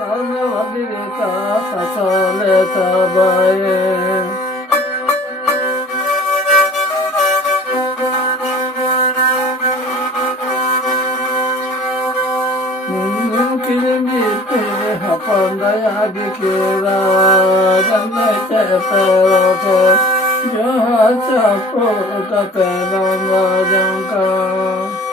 Sarvadivika Sakale Tabaye Kilimite Hapandaya Gikira Janete Perote Joha Chapo Tate Namba Janka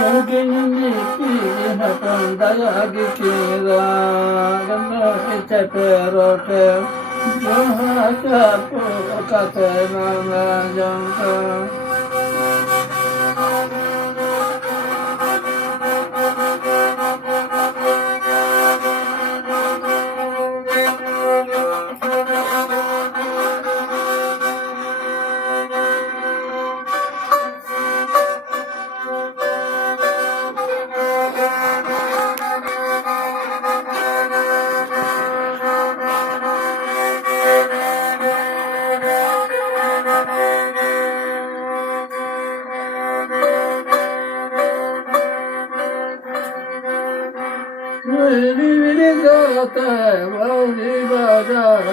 Yogini Pina Pandaya Gikira Janete Perote Joha Chapo Tate Namba Janka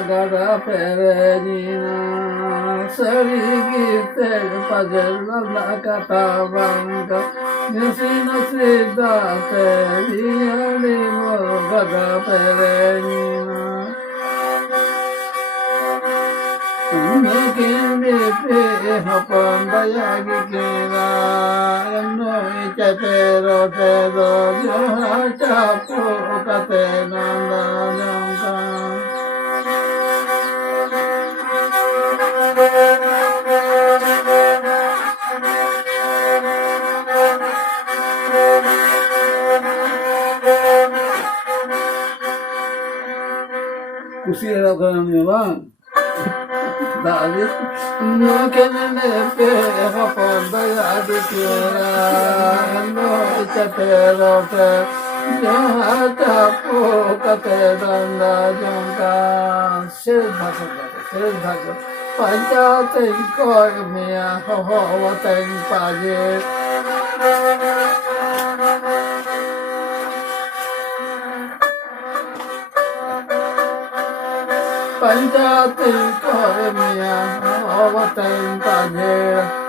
Gada Perenina Sarigite Pajella Lakata Vanga Nisina Siddhate Vihalimo Gada Perenina Nikindi Pi Hapandaya Gikira Eno Ike Pero Tedo Joha Chapu Kate Nanda Janka Kusiera Karameva Dali No Kenene Pe Hapandaya Gikira Eno Ike Pero Tedo Joha Chapu Kate Nanda Janka Siddhaka Pancha Ten Kormiya Ho Ten Paje Pancha Ten Kormiya Ho Ten Paje